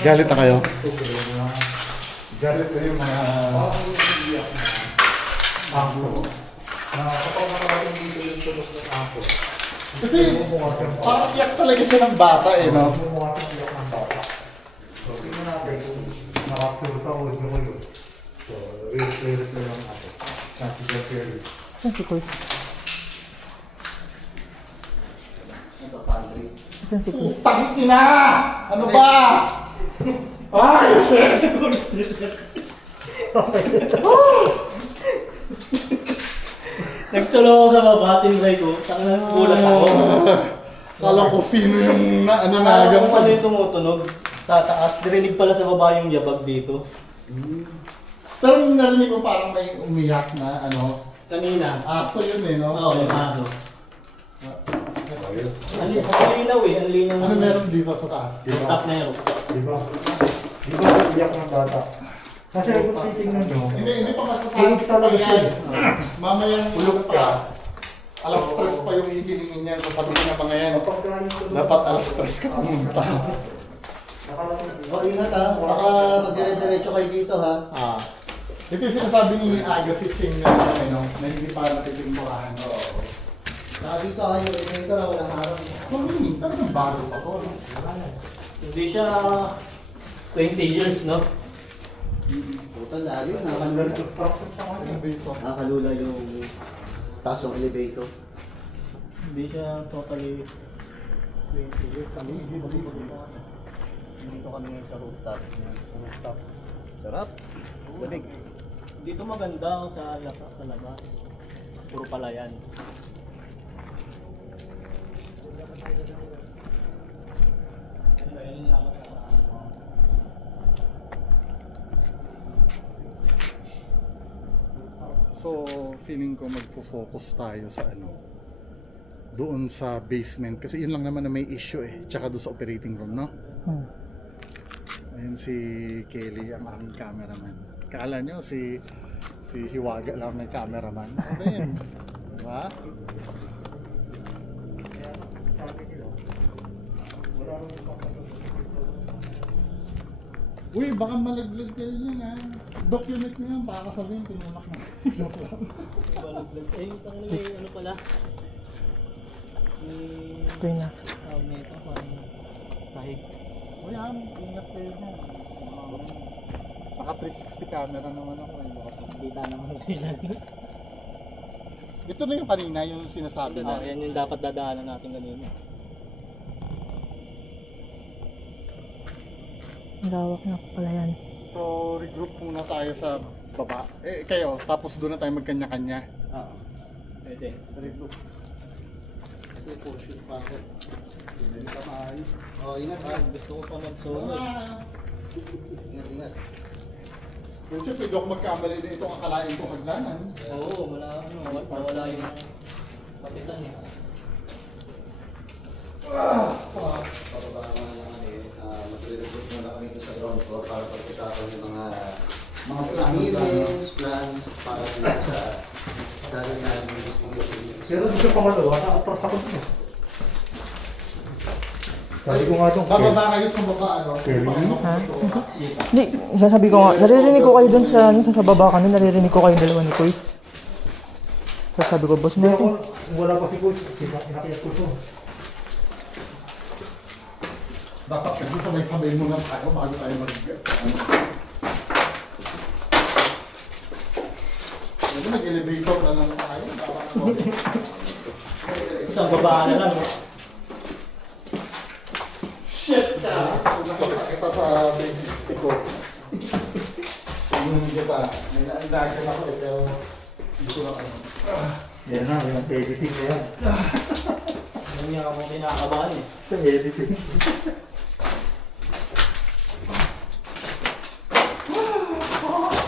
Galit na kayo? Galit na yung mga... Ako. Kapag maraming dito yung tulog ng ako. Kasi parang iyak talaga siya ng bata eh, no? So, tingnan natin kung nakapure ka o hindi mo yun. So, real na lang ako. Kasi the fair. Saan si Chris? Saan si Chris? Putang ina! Ano ba? Ay, shit! Nagtulo ako sa baba, tinry ko. Saka nagulat ako. Kala ko sino yung Nakala nananagang ko pala yung tumutunog. Tataas. Dirinig pala sa baba yung yabag dito. Pero narinig ko parang may umiyak na ano. Kanina. Aso yun eh, no? Oo, yung aso. Ang linaw eh. Ang linaw. Ano meron dito sa taas? Top na yun. Di ba? Di ba iyak ng bata? Kasi kung titignan nyo, Hindi pa masasabi sa yan. Mamayang ulog ka. Alas 3 pa yung hihilingin niya. Sasabihin ng mga yan. Dapat alas 3 ka pumunta. O, ingat ha. Baka magdire-diretso kayo dito ha. Ito yung sinasabi ni Aga si Ching na ano, na hindi pa natitimurahan. Saka dito kayo, ito na walang araw. So, talagang bago pa to. No? Hindi siya 20 years, no? Total layo, nakalula. Elevator. Nakalula yung taas ng elevator. Hindi siya totally 20 years. Dito kami ngayon sa rooftop. Sarap. Lamig. Dito maganda sa labas talaga. Puro palayan. So, feeling ko magfo-focus tayo sa ano, doon sa basement. Kasi yun lang naman na may issue eh. Tsaka doon sa operating room, no? Ayun si Kelly, ang aming cameraman. Kala nyo si Hiwaga lang may cameraman. Ano yun? Diba? Uy, baka malaglag kayo yun ha. Document nyo yan, baka sabihin tinunak mo. Balaglag. Eh, may ano pala. Ito yung nasa. Tawag na ito, parang sahig. Wala, ingat kayo na. Naka 360 camera naman ako eh. Kita naman kayo. Ito na yung kanina, yung sinasabi na. Yan yung dapat dadaanan natin kanina. Ang lawak na pala yan. So, regroup muna tayo sa baba. Eh, kayo, tapos doon na tayo magkanya-kanya. Oo. Pwede. Regroup. Kasi for sure pa ako. Hindi ka maayos. O, ingat ha. Gusto ko pa mag-solo. Ingat. Pucho, pwede ako magkamali din itong akalain kong hagdanan. Oo, wala yung patitan eh. Pababa ka na lang kami. Mag-report muna kami ito sa ground floor para pag-usapan yung mga meetings, plans para sa dahil namin investigation. pero dito pangalawa, nakapras ako dito. Sabi ko nga itong Bababa kayo sa baba, ano? Kelly? Ha? Hindi, sasabi ko nga, naririnig ko kayo dun sa, sa baba ka nun, naririnig ko kayo dalawa ni Chris. Sasabi ko, boss mo ito. wala pa si Coach. Pinakiyat ko ito. Dapat kasi sabay-sabay muna tayo bago tayo Hindi, nag-elevator na lang tayo. Isang babaan na lang. Shit ka! Nakita kita sa basic stick ko. Tingnan kita. May naandagan ako eh, pero hindi ko lang ano. Yan na, yung editing na yan. Yan nga ako kinakabahan eh. Ito yung editing.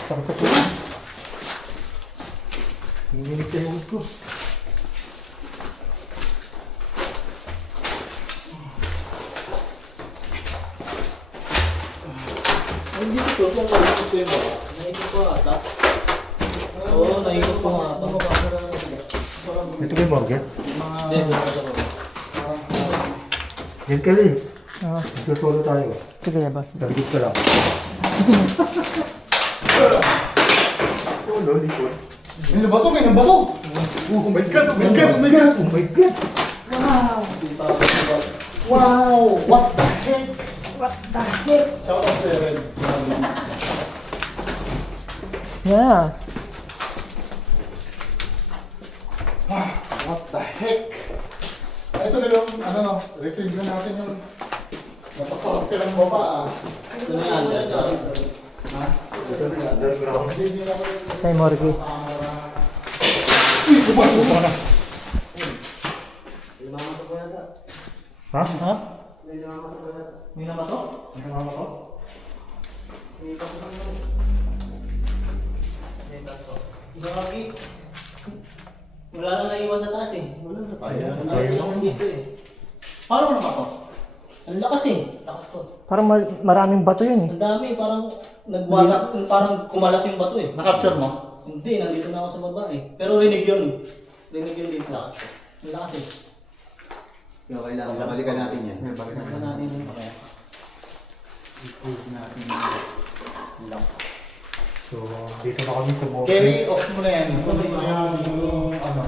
Sakit ako. Hinginig sa yung ko. Ay, hindi ko kung naikot ko yung baba. Naikot ko ata. Oo, naikot ko nga ata. Ito ba yung morgue? Hindi, doon sa baba. Yan ka rin. Tuturo tayo. Sige, boss. Nabigit ka lang. Ulo, likod. May nabato, may nabato! Oh my God, oh my God, oh my God! Oh my God! Wow! What the heck? What the heck? Shout out to Red. Yeah. What the heck? Ito na yung, ano no, retrieve na natin yung napasarap ka ng baba ah. Ito na yan. Ha? Ito na, underground. Hindi na ako yung Kay Morgie. camera. Uy, bumago na. Lumamato ko yata. Ha? Ha? May lumamato ko yata. May namato? Ano nga ako? May paso lang yun. May paso. Grabe. Wala nang naiwan sa taas eh. Wala na. Ayan, Ano ayun. lang dito eh. Paano mo naman to? Ang lakas eh. Lakas ko. Parang maraming bato yun eh. Ang dami. Parang nagwasak. Parang kumalas yung bato eh. Na-capture mo? Hindi. Nandito na ako sa baba eh. Pero rinig yun. Rinig yun dito. Lakas ko. Ang lakas eh. Okay lang, babalikan natin yan. May balikan Basta natin yun pa kaya. I-prove natin yung lock. So, dito na kami sa mall. Carry off mo na yan. Ito na yung ano.